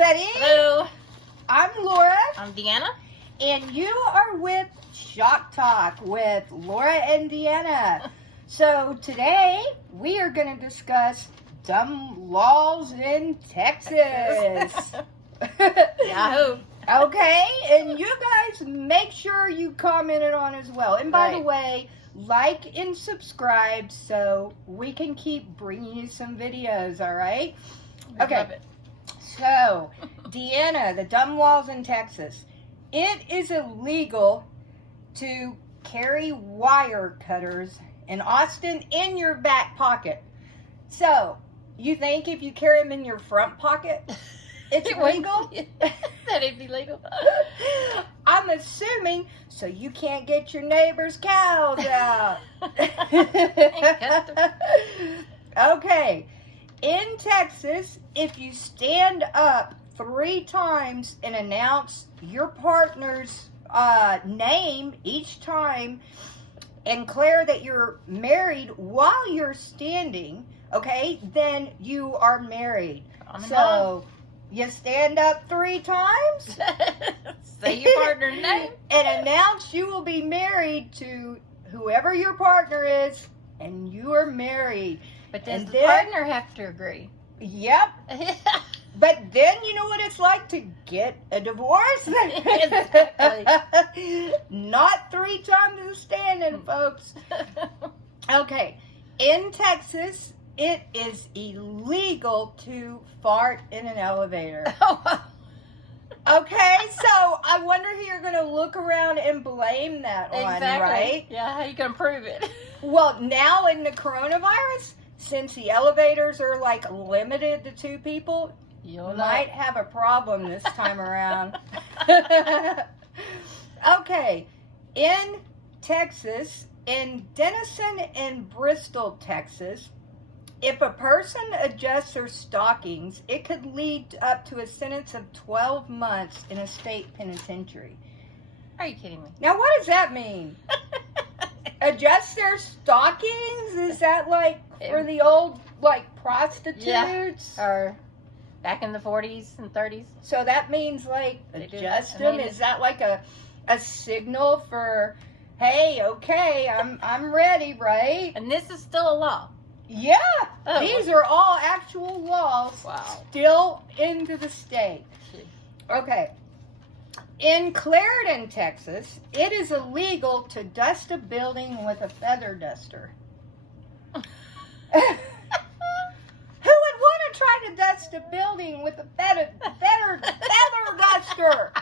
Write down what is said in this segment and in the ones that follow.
everybody. Hello. I'm Laura, I'm Deanna. and you are with Shock Talk with Laura and Deanna. So today we are going to discuss dumb laws in Texas. Yahoo. Okay, and you guys make sure you commented on as well. And by the way, like and subscribe so we can keep bringing you some videos, all right? Okay. Love it. So, Deanna, the dumb laws in Texas. It is illegal to carry wire cutters in Austin in your back pocket. So, you think if you carry them in your front pocket, it's legal? That it'd be legal. I'm assuming so you can't get your neighbor's cows out. Okay. In Texas, if you stand up 3 times and announce your partner's name each time and declare that you're married while you're standing, okay, then you are married. So you stand up 3 times, say your partner's name, and announce you will be married to whoever your partner is, and you are married. but does the partner have to agree? Yep. But then you know what it's like to get a divorce? Exactly. Not 3 times a standing, folks. Okay. In Texas, it is illegal to fart in an elevator. Okay, so I wonder who you're going to look around and blame that on, right? Yeah, how you gonna prove it? Well, now in the coronavirus, since the elevators are like limited to 2 people, you might have a problem this time around. Okay, in Texas, in Denison and Bristol, Texas, if a person adjusts their stockings, it could lead up to a sentence of 12 months in a state penitentiary. Are you kidding me? Now, what does that mean? Adjust their stockings? Is that like for the old, like, prostitutes? Yeah. Or back in the 40s and 30s? So that means, like, adjust them? Is that like a signal for, hey, okay, I'm ready, right? And this is still a law. Yeah. Oh, These are all actual laws. Wow. Still into the state. Okay. In Clarendon, Texas, it is illegal to dust a building with a feather duster. Who would want to try to dust a building with a feather duster?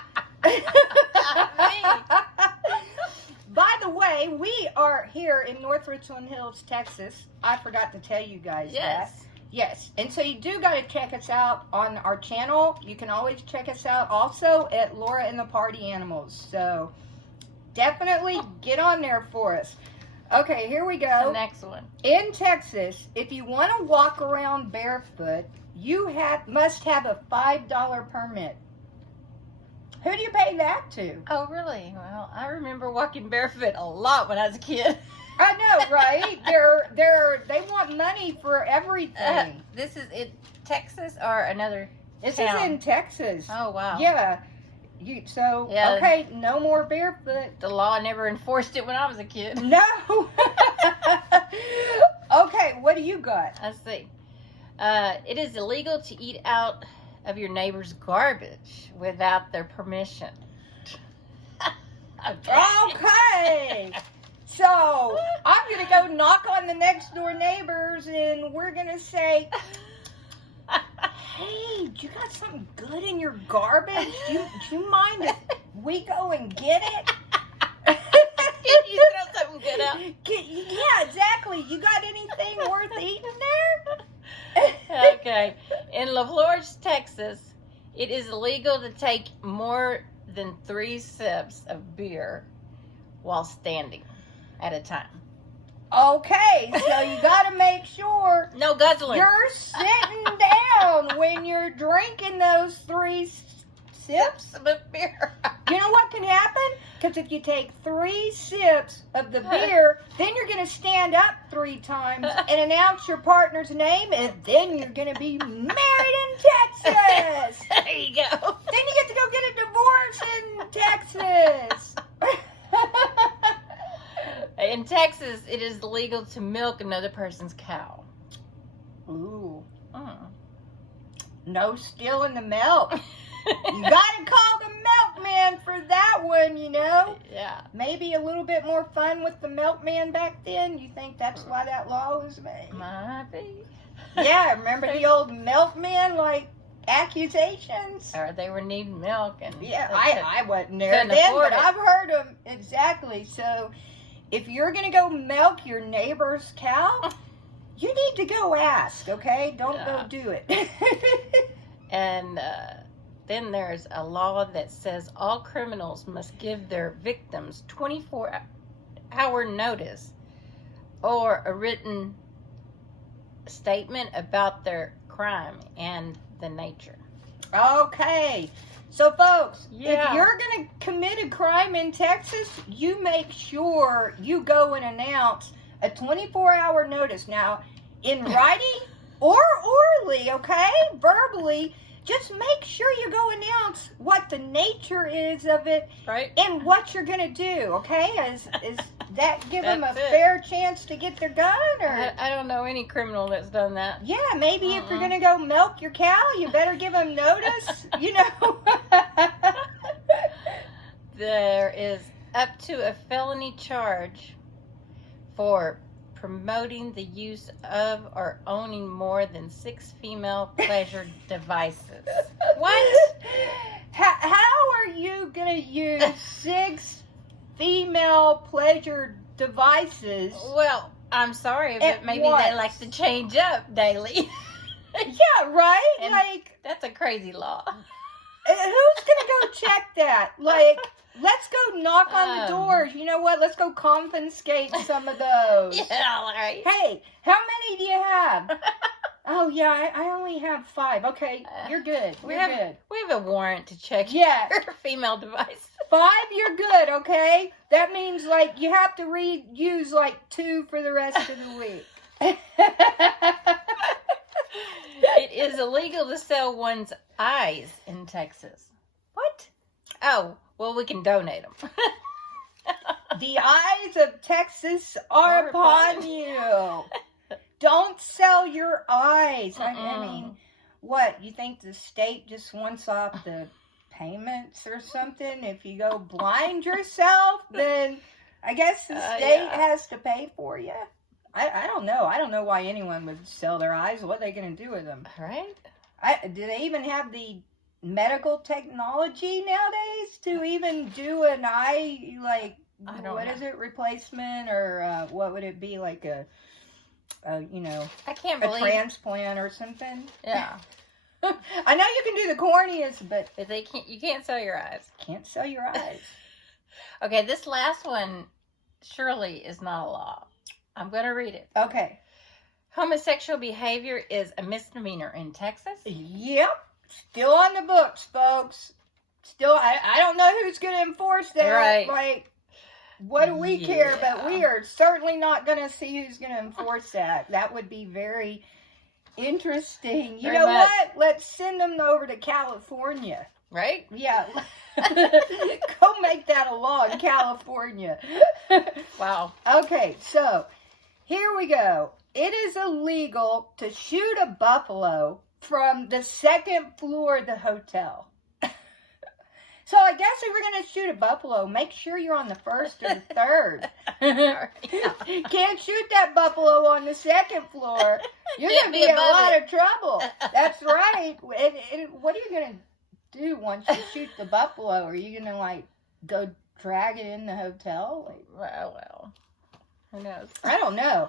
By the way, we are here in North Richland Hills, Texas. I forgot to tell you guys that. Yes, and so you do got to check us out on our channel. You can always check us out also at Laura and the Party Animals. So definitely get on there for us. Okay, here we go. The next one. In Texas, if you want to walk around barefoot, you must have a $5 permit. Who do you pay that to? Oh, really? Well, I remember walking barefoot a lot when I was a kid. I know, right? They want money for everything. This is in Texas or another This town? is in Texas. Oh, wow. Yeah. Okay, no more barefoot. The law never enforced it when I was a kid. No. Okay, what do you got? Let's see. It is illegal to eat out of your neighbor's garbage without their permission. Okay. So, I'm going to go knock on the next door neighbors and we're going to say, hey, you got something good in your garbage? Do you mind if we go and get it? Can you throw something good out? Yeah, exactly. You got anything worth eating there? Okay. In La Florida, Texas, it is illegal to take more than 3 sips of beer while standing at a time. Okay, so you got to make sure No guzzling. you're sitting down when you're drinking those 3 sips. of beer. You know what can happen? Because if you take 3 sips of the beer, then you're going to stand up 3 times and announce your partner's name, and then you're going to be married in Texas. There you it is illegal to milk another person's cow. Ooh. Mm. No stealing the milk. You gotta call the milkman for that one, you know? Yeah. Maybe a little bit more fun with the milkman back then. You think that's why that law was made? Might be. Yeah, remember the old milkman, like, accusations? Or they were needing milk and Yeah, they I wasn't there couldn't then, afford but it. I've heard them. Exactly. So, if you're going to go milk your neighbor's cow, you need to go ask, okay? Don't Yeah. go do it. And then there's a law that says all criminals must give their victims 24-hour notice or a written statement about their crime and the nature. Okay. So, folks, Yeah. if you're going to commit a crime in Texas, you make sure you go and announce a 24-hour notice. Now, in writing or orally, okay? Verbally, just make sure you go announce what the nature is of it Right? and what you're going to do, okay? Is that give them a That's it. fair chance to get their gun? Or I don't know any criminal that's done that. yeah, maybe if you're Uh-uh. going to go milk your cow, you better give them notice, you know? There is up to a felony charge for promoting the use of or owning more than 6 female pleasure devices. What? How are you going to use 6 female pleasure devices? Well, I'm sorry, At but maybe once. they like to change up daily. Yeah, right? And- Like, That's a crazy law. who's going to go check that? Like, let's go knock on the Um. doors. You know what? Let's go confiscate some of those. Yeah, all right. Hey, how many do you have? Oh, yeah, I only have 5. Okay, you're good. We You're have- good. We have a warrant to check Yeah, your female device. 5, you're good, okay? That means, like, you have to use, like, 2 for the rest of the week. It is illegal to sell one's eyes in Texas. What? Oh, well, we can donate them. The eyes of Texas are Are upon upon you. Don't sell your eyes. I Mm-mm. mean, what? You think the state just wants off the payments or something? If you go blind yourself, then I guess the state Yeah. has to pay for you. I don't know. I don't know why anyone would sell their eyes. What are they going to do with them? Right? Do they even have the medical technology nowadays to even do an eye, like, I don't what know. is it, replacement, or what would it be, like a you know, I can't a believe. transplant or something? Yeah, I know you can do the corneas, but but they can't. You can't sell your eyes. can't sell your eyes. Okay, this last one surely is not a law. I'm going to read it. Okay. Homosexual behavior is a misdemeanor in Texas. Yep. Still on the books, folks. Still, I don't know who's going to enforce that. Right. Like, what do we care? But Yeah. we are certainly not going to see who's going to enforce that. That would be very interesting. You Very know much. what? Let's send them over to California. Right? Yeah. Go make that a law in California. Wow. Okay, so here we go. It is illegal to shoot a buffalo from the 2nd floor of the hotel. So I guess if you're going to shoot a buffalo, make sure you're on the 1st or the 3rd. Can't shoot that buffalo on the 2nd floor. You're Can't going to be be in a above lot it. of trouble. That's right. And what are you going to do once you shoot the buffalo? Are you going to, like, go drag it in the hotel? Like, Well, who knows? I don't know.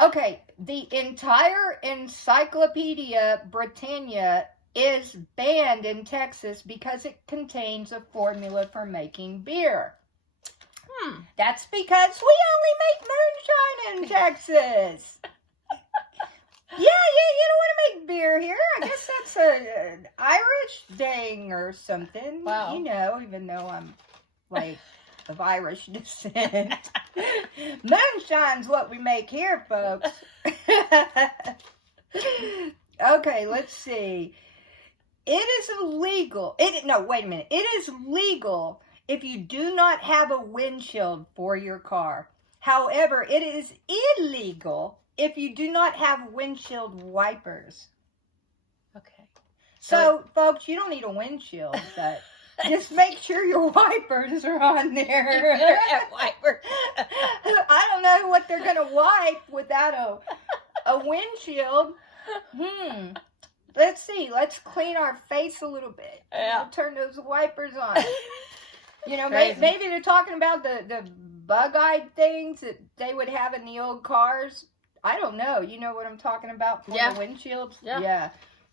Okay, the entire Encyclopedia Britannia is banned in Texas because it contains a formula for making beer. That's because we only make moonshine in Texas. Yeah, you don't want to make beer here. I guess that's an Irish thing or something. Wow. You know, even though I'm, like, of Irish descent. Moonshine's what we make here, folks. Okay, let's see. It is illegal. No, wait a minute. It is legal if you do not have a windshield for your car. However, it is illegal if you do not have windshield wipers. Okay. So, folks, you don't need a windshield, but just make sure your wipers are on You there. better have wipers. I don't know what they're going to wipe without a windshield. Let's see. Let's clean our face a little bit. Yeah. We'll turn those wipers on. You know, Crazy. maybe they're talking about the bug-eyed things that they would have in the old cars. I don't know. You know what I'm talking about for Yeah. the windshields? Yeah.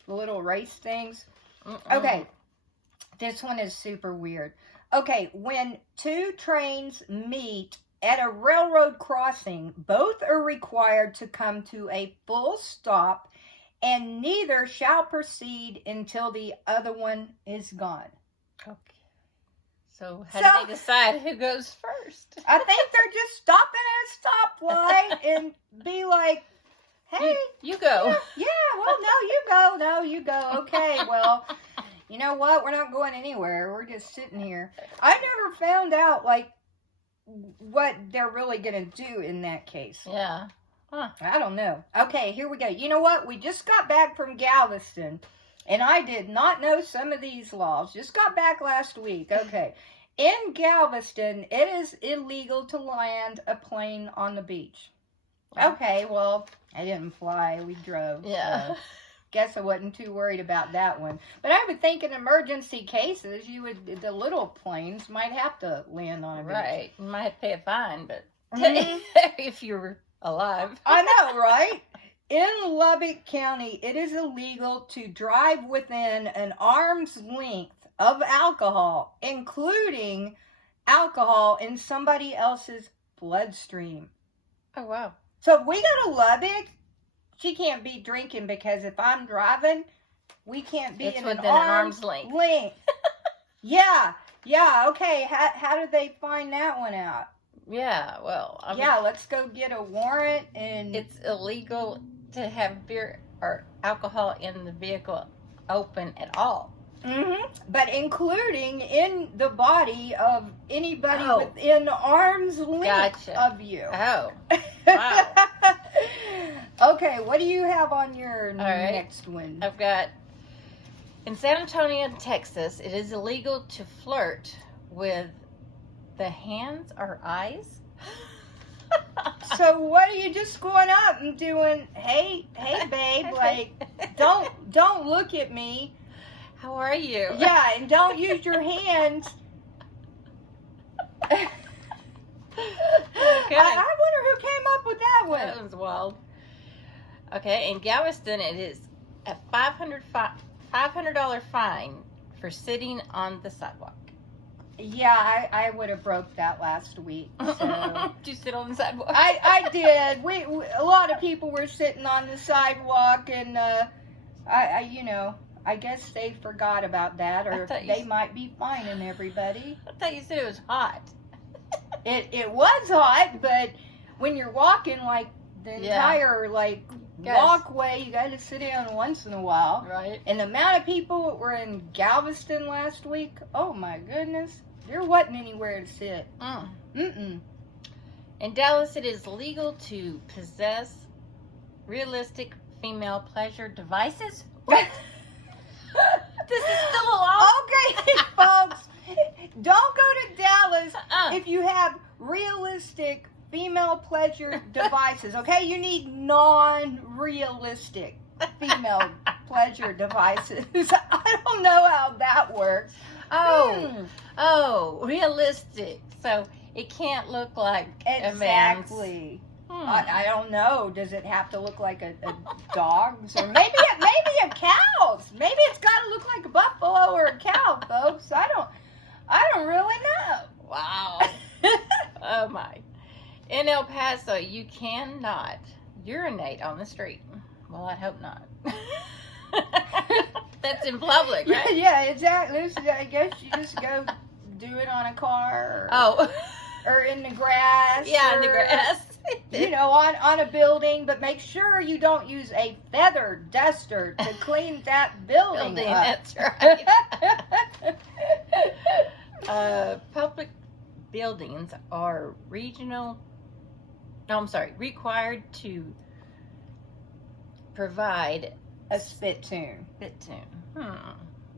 The little race things. Mm-mm. Okay. This one is super weird. Okay, when two trains meet at a railroad crossing, both are required to come to a full stop, and neither shall proceed until the other one is gone. Okay. So how So- do they decide who goes first? I think they're just stopping at a stoplight and be like, hey, You go. yeah, well, no, you go. No, you go. Okay, well, you know what? We're not going anywhere. We're just sitting here. I never found out, like, what they're really going to do in that case. Yeah. I don't know. Okay, here we go. You know what? We just got back from Galveston, and I did not know some of these laws. Just got back last week. Okay. In Galveston, it is illegal to land a plane on the beach. Okay, well, I didn't fly. We drove. Yeah. So guess I wasn't too worried about that one. But I would think in emergency cases, the little planes might have to land on a beach. Right. You might have to pay a fine, but Mhm. if you're alive. I know, right? In Lubbock County, it is illegal to drive within an arm's length of alcohol, including alcohol in somebody else's bloodstream. Oh, wow. So if we go to Lubbock, she can't be drinking because if I'm driving, we can't be It's in within an arm's length. Yeah, okay. How did they find that one out? Yeah, well, I mean, Yeah, let's go get a warrant and... it's illegal to have beer or alcohol in the vehicle open at all. But including in the body of anybody Oh. within arm's length Gotcha. of you. Oh, wow. Okay, what do you have on your right. next one? I've got, in San Antonio, Texas, it is illegal to flirt with the hands or eyes. So what are you just going up and doing, hey babe, like, don't look at me. How are you? Yeah, and don't use your hands. Okay. I wonder who came up with that one. That was wild. Okay, in Galveston, it is a $500 fine for sitting on the sidewalk. Yeah, I would have broke that last week. So. Did you sit on the sidewalk? I did. We a lot of people were sitting on the sidewalk, and I guess they forgot about that, or they might be fining everybody. I thought you said it was hot. It was hot, but when you're walking like the entire walkway, you got to sit down once in a while. Right. And the amount of people that were in Galveston last week, oh my goodness, there wasn't anywhere to sit. In Dallas, it is legal to possess realistic female pleasure devices. What? This is still a law? Okay, folks, don't go to Dallas Uh-uh. if you have realistic female pleasure devices, okay? You need non-realistic female pleasure devices. I don't know how that works. Oh, realistic. So it can't look like a man's. Exactly. I don't know. Does it have to look like a dog's, or maybe a cow's? Maybe it's got to look like a buffalo or a cow, folks. I don't really know. Wow. Oh my. In El Paso, you cannot urinate on the street. Well, I hope not. That's in public, right? Yeah, exactly. I guess you just go do it on a car, or in the grass. Yeah, in the grass. You know, on a building, but make sure you don't use a feather duster to clean that building up. That's right. Public buildings are regional No, I'm sorry. Required to provide A spittoon. spittoon.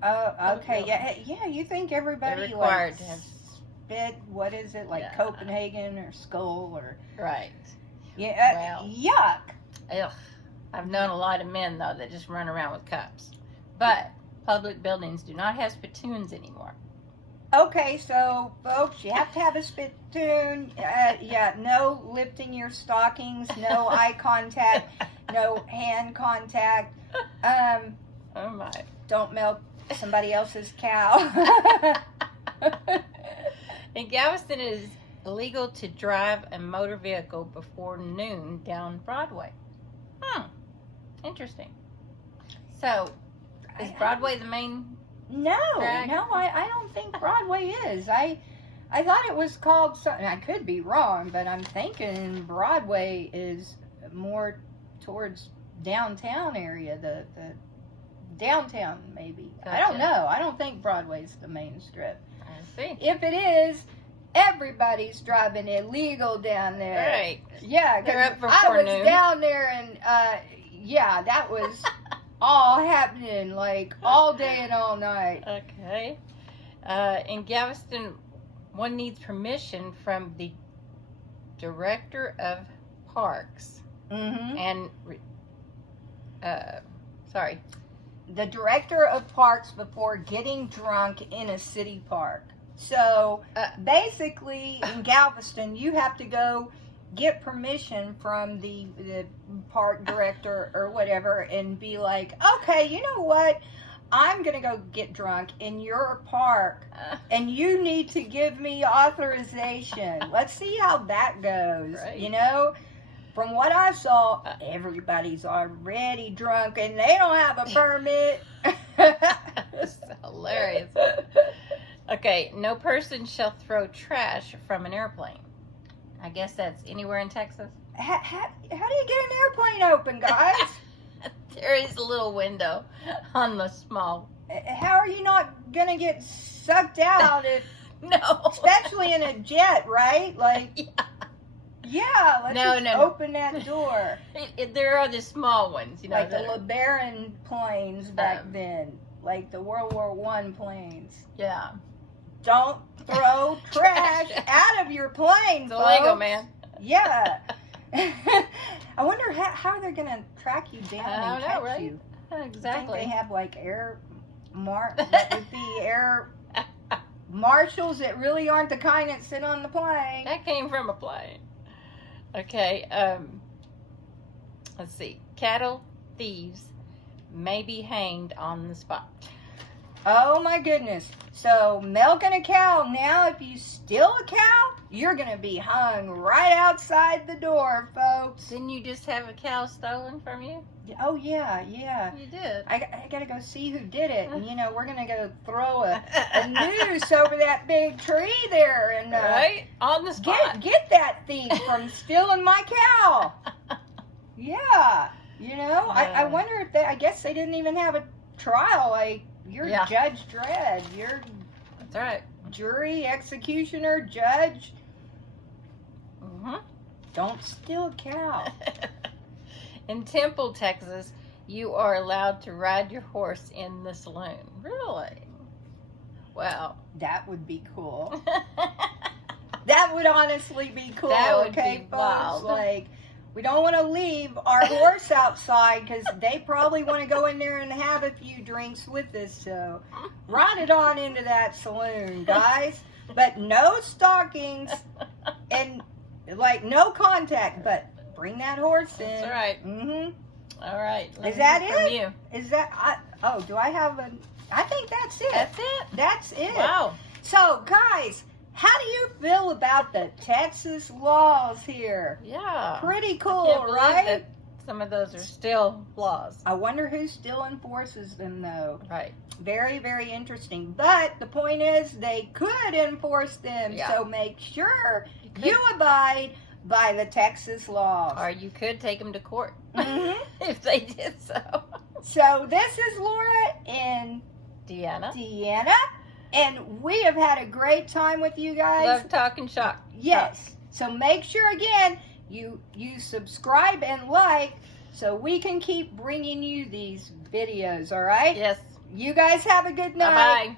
Oh, okay. Really? Yeah. You think everybody They're required like to have. spit? What is it like Yeah. Copenhagen or Skull or Right. yeah? Well. Yuck. Ugh. I've known a lot of men though that just run around with cups, but public buildings do not have spittoons anymore. Okay, so folks, you have to have a spittoon. Yeah, no lifting your stockings, no eye contact, no hand contact. Oh my. Don't milk somebody else's cow. In Galveston, it is illegal to drive a motor vehicle before noon down Broadway. Interesting. So, is Broadway the main? No, Drag? I don't think Broadway is. I thought it was called something. I could be wrong, but I'm thinking Broadway is more towards downtown area, the downtown maybe. I don't Gotcha. know. I don't think Broadway's the main strip. I see. If it is, everybody's driving illegal down there. Right. Yeah, They're up because for I was forenoon. down there and yeah, that was all happening like all day and all night. Okay. In Galveston, one needs permission from the director of parks Mm-hmm. and, sorry, The director of parks before getting drunk in a city park. So basically, in Galveston, you have to go get permission from the park director or whatever and be like, okay, you know what? I'm going to go get drunk in your park and you need to give me authorization. Let's see how that goes. Right. You know, from what I saw, everybody's already drunk and they don't have a permit. that's hilarious. Okay, no person shall throw trash from an airplane. I guess that's anywhere in Texas. How do you get an airplane open, guys? There is a little window on the small. How are you not going to get sucked out, No. especially in a jet, right? Like, yeah, let's No, just no. open that door. There are the small ones, you know. Like the that are- LeBaron planes back then, like the World War I planes. yeah. Don't throw trash Trash. out of your plane, It's illegal, folks. man. Yeah. I wonder how they're going to track you down I and don't know, catch right? you. Exactly. Think they have like air marshals that really aren't the kind that sit on the plane. That came from a plane. Okay, let's see. Cattle thieves may be hanged on the spot. Oh my goodness. So milking a cow, now if you steal a cow, you're going to be hung right outside the door, folks. Didn't you just have a cow stolen from you? Oh yeah. You did. I got to go see who did it. And you know, we're going to go throw a noose over that big tree there and Right? On the spot. get that thief from stealing my cow. Yeah. You know, I wonder if I guess they didn't even have a trial. Like, you're Yeah. Judge Dredd. You're That's right. jury, executioner, judge. Mm-hmm. Don't steal a cow. In Temple, Texas, you are allowed to ride your horse in the saloon. Really? Wow. That would be cool. That would honestly be cool. That would okay, be folks? wild. Like, we don't want to leave our horse outside because they probably want to go in there and have a few drinks with us. So, ride it on into that saloon, guys. But no stockings and, like, no contact. But bring that horse in. That's right. Mm-hmm. All right. Let Is me that hear from it? you. Is that, do I have a, I think that's it. That's it? That's it. Wow. So, guys, how do you feel about the Texas laws here? Yeah. Pretty I can't cool, believe right? that some of those are still laws. I wonder who still enforces them, though. Right. Very, very interesting. But the point is, they could enforce them, Yeah. so make sure could. you abide by the Texas laws. Or you could take them to court Mhm. if they did so. So this is Laura and Deanna. Deanna, and we have had a great time with you guys. Love talking shock. Yes. So make sure again, you subscribe and like so we can keep bringing you these videos, all right? Yes. You guys have a good night. Bye-bye.